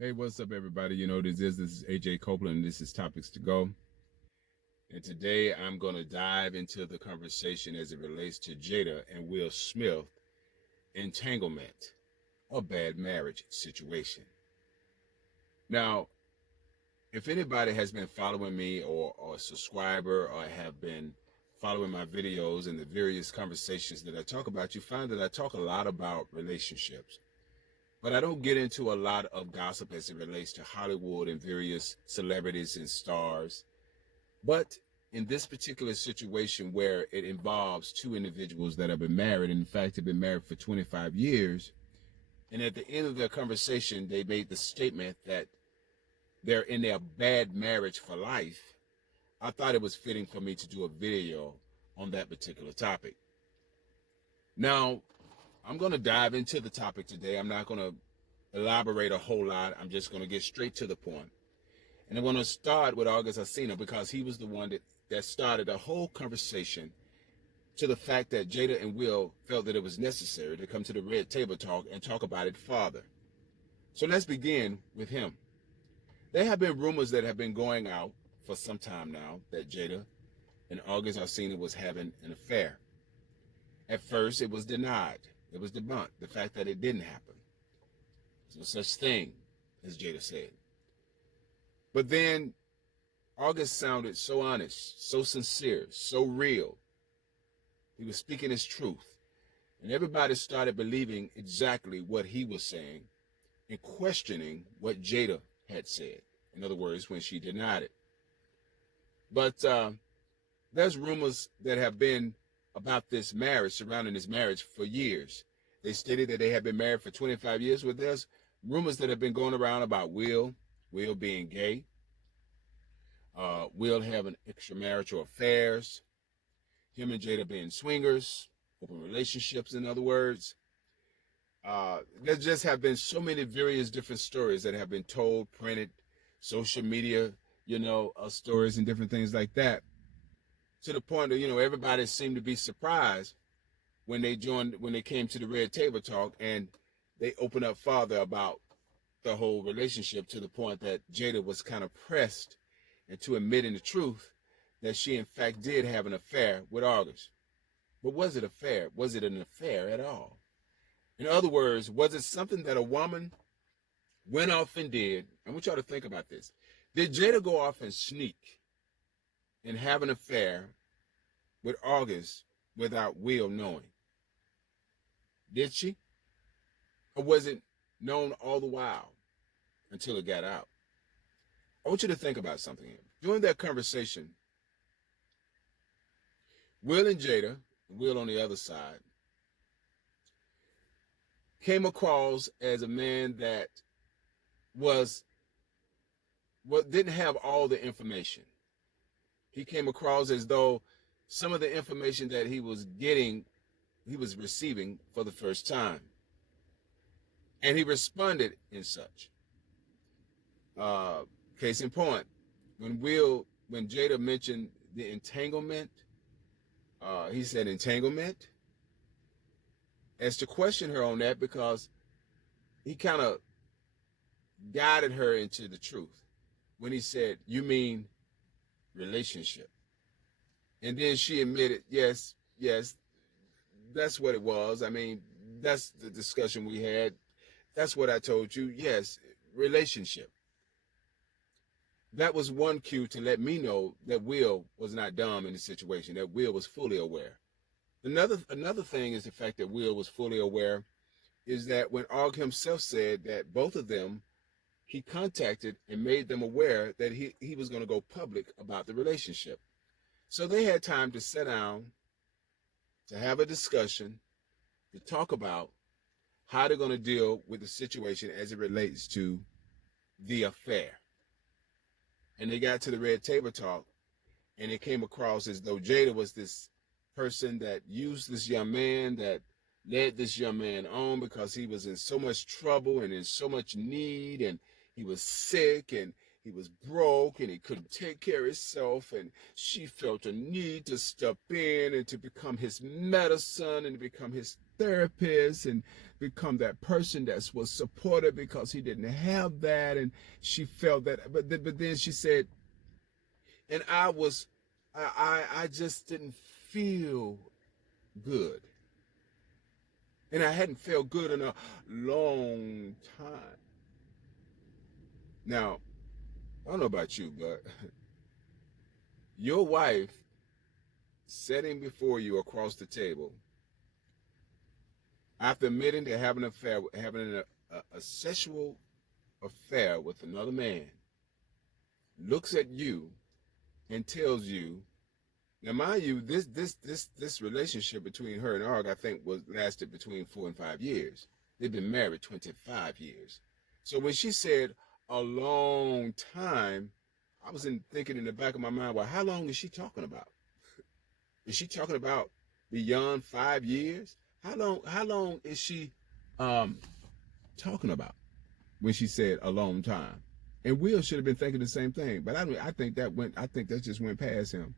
Hey, what's up, everybody? This is AJ Copeland, and this is Topics to Go. And today I'm going to dive into the conversation as it relates to Jada and Will Smith entanglement or bad marriage situation. Now, if anybody has been following me or a subscriber or have been following my videos and the various conversations that I talk about, you find that I talk a lot about relationships. But I don't get into a lot of gossip as it relates to Hollywood and various celebrities and stars. But in this particular situation where it involves two individuals that have been married, and in fact have been married for 25 years, and at the end of their conversation, they made the statement that they're in their bad marriage for life, I thought it was fitting for me to do a video on that particular topic. Now, I'm going to dive into the topic today. I'm not going to elaborate a whole lot. I'm just going to get straight to the point. And I'm going to start with August Alsina because he was the one that started the whole conversation to the fact that Jada and Will felt that it was necessary to come to the Red Table Talk and talk about it further. So let's begin with him. There have been rumors that have been going out for some time now that Jada and August Alsina was having an affair. At first, it was denied. It was debunked. The fact that it didn't happen. There's no such thing, as Jada said. But then August sounded so honest, so sincere, so real. He was speaking his truth. And everybody started believing exactly what he was saying and questioning what Jada had said. In other words, when she denied it. But there's rumors that have been about this marriage, surrounding this marriage for years. They stated that they had been married for 25 years. Well, there's rumors that have been going around about Will being gay, Will having extramarital affairs, him and Jada being swingers, open relationships, in other words. There just have been so many various different stories that have been told, printed, social media, stories and different things like that. To the point that, everybody seemed to be surprised when they came to the Red Table Talk and they opened up further about the whole relationship, to the point that Jada was kind of pressed into admitting the truth that she in fact did have an affair with August. But was it affair? Was it an affair at all? In other words, was it something that a woman went off and did? I want y'all to think about this. Did Jada go off and sneak and have an affair with August without Will knowing? Did she? Or was it known all the while until it got out? I want you to think about something here. During that conversation, Will and Jada, Will on the other side, came across as a man that didn't have all the information. He came across as though some of the information that he was getting, he was receiving for the first time. And he responded in such. Case in point, when Jada mentioned the entanglement, he said entanglement, as to question her on that, because he kind of guided her into the truth when he said, "You mean relationship?" And then she admitted, yes, that's what it was. I mean, that's the discussion we had. That's what I told you. Yes, relationship. That was one cue to let me know that Will was not dumb in the situation, that Will was fully aware. Another thing is the fact that Will was fully aware is that when Og himself said that both of them, he contacted and made them aware that he was going to go public about the relationship. So they had time to sit down, to have a discussion, to talk about how they're going to deal with the situation as it relates to the affair. And they got to the Red Table Talk, and it came across as though Jada was this person that used this young man, that led this young man on because he was in so much trouble and in so much need, and he was sick and he was broke and he couldn't take care of himself, and she felt a need to step in and to become his medicine and to become his therapist and become that person that was supportive because he didn't have that, and she felt that. But then she said, and I just didn't feel good, and I hadn't felt good in a long time. Now, I don't know about you, but your wife sitting before you across the table, after admitting to having an affair, having a sexual affair with another man, looks at you and tells you, now mind you, this relationship between her and Arg, I think, was lasted between 4 and 5 years. They've been married 25 years. So when she said a long time, I was thinking in the back of my mind, well, how long is she talking about? Is she talking about beyond 5 years? How long is she talking about when she said a long time? And Will should have been thinking the same thing, but I think that just went past him,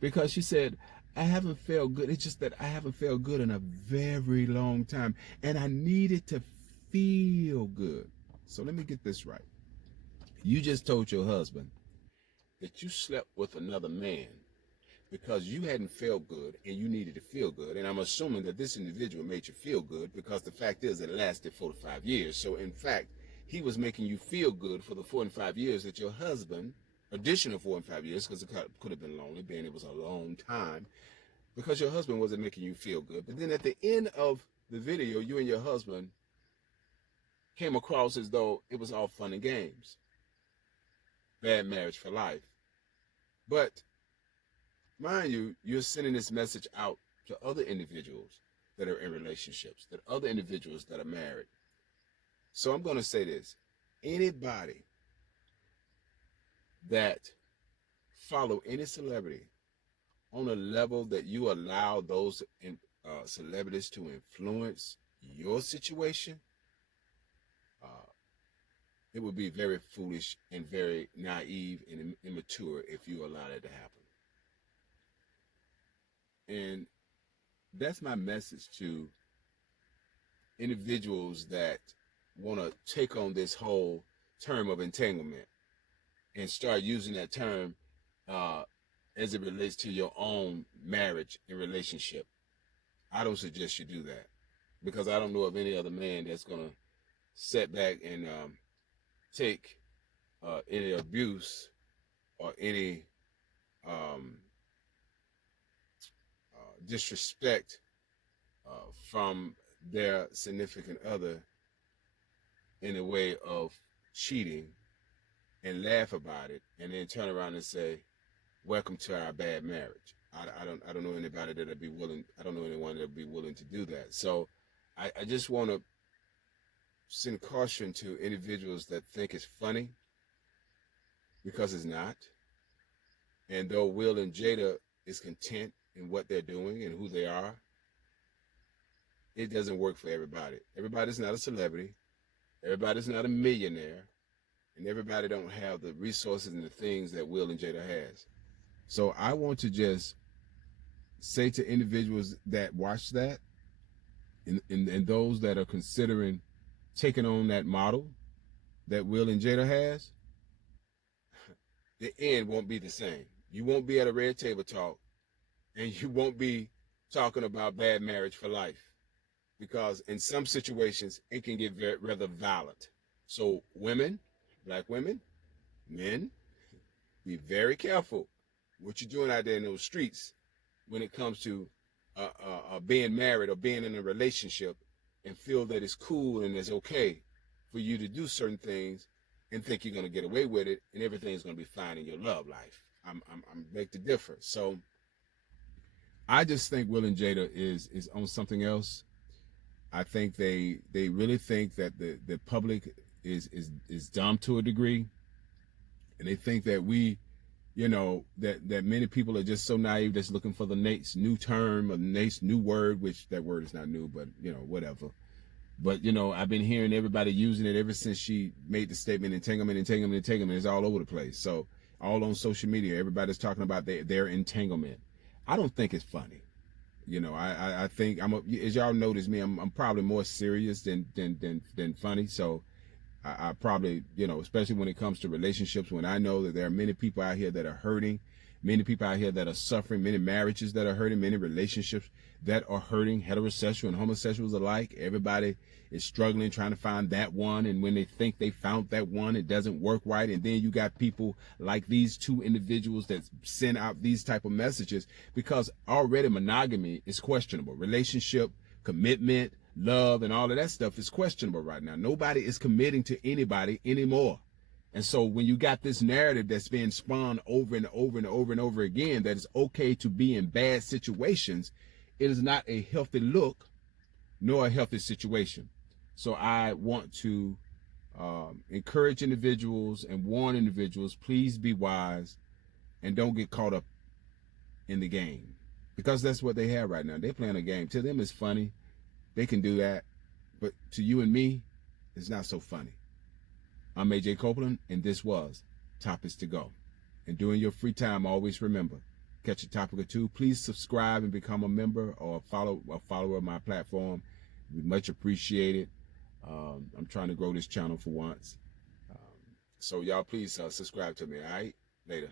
because she said, I haven't felt good. It's just that I haven't felt good in a very long time, and I needed to feel good. So let me get this right. You just told your husband that you slept with another man because you hadn't felt good and you needed to feel good. And I'm assuming that this individual made you feel good, because the fact is it lasted 4 to 5 years. So in fact, he was making you feel good for the 4 and 5 years that your husband, additional 4 and 5 years, because it could have been lonely, being it was a long time, because your husband wasn't making you feel good. But then at the end of the video, you and your husband came across as though it was all fun and games. Bad marriage for life. But mind you, you're sending this message out to other individuals that are in relationships, that other individuals that are married. So I'm going to say this. Anybody that follow any celebrity on a level that you allow those celebrities to influence your situation, it would be very foolish and very naive and immature if you allow that to happen. And that's my message to individuals that want to take on this whole term of entanglement and start using that term as it relates to your own marriage and relationship. I don't suggest you do that, because I don't know of any other man that's going to sit back and take any abuse or any disrespect from their significant other in the way of cheating and laugh about it and then turn around and say, welcome to our bad marriage. I don't know anybody that would be willing. I don't know anyone that would be willing to do that. So I just want to send caution to individuals that think it's funny, because it's not. And though Will and Jada is content in what they're doing and who they are, it doesn't work for everybody. Everybody's not a celebrity. Everybody's not a millionaire. And everybody don't have the resources and the things that Will and Jada has. So I want to just say to individuals that watch that, and those that are considering taking on that model that Will and Jada has, the end won't be the same. You won't be at a red table talk, and you won't be talking about bad marriage for life, because in some situations it can get rather violent. So women, black women, men, be very careful what you're doing out there in those streets when it comes to being married or being in a relationship, and feel that it's cool and it's okay for you to do certain things and think you're going to get away with it and everything's going to be fine in your love life. I'm beg to differ. So I just think Will and Jada is on something else. I think they really think that the public is dumb to a degree, and they think that we, that many people are just so naive that's looking for the next new term or the next new word, which that word is not new, but whatever. But I've been hearing everybody using it ever since she made the statement, entanglement. It's all over the place. So all on social media, everybody's talking about their entanglement. I don't think it's funny. You know, I think as y'all notice me, I'm probably more serious than funny. So I probably, you know, especially when it comes to relationships, when I know that there are many people out here that are hurting, many people out here that are suffering, many marriages that are hurting, many relationships that are hurting, heterosexual and homosexuals alike. Everybody is struggling, trying to find that one. And when they think they found that one, it doesn't work right. And then you got people like these two individuals that send out these type of messages because already monogamy is questionable. Relationship, commitment, love, and all of that stuff is questionable right now. Nobody is committing to anybody anymore. And so when you got this narrative that's being spun over and over and over and over again, that it's okay to be in bad situations, it is not a healthy look nor a healthy situation. So I want to encourage individuals and warn individuals, please be wise and don't get caught up in the game, because that's what they have right now. They're playing a game. To them, it's funny. They can do that. But to you and me, it's not so funny. I'm AJ Copeland, and this was Topics to Go. And during your free time, always remember, catch a topic or two. Please subscribe and become a member or a follower of my platform. We much appreciate it. I'm trying to grow this channel for once. So y'all please subscribe to me, all right? Later.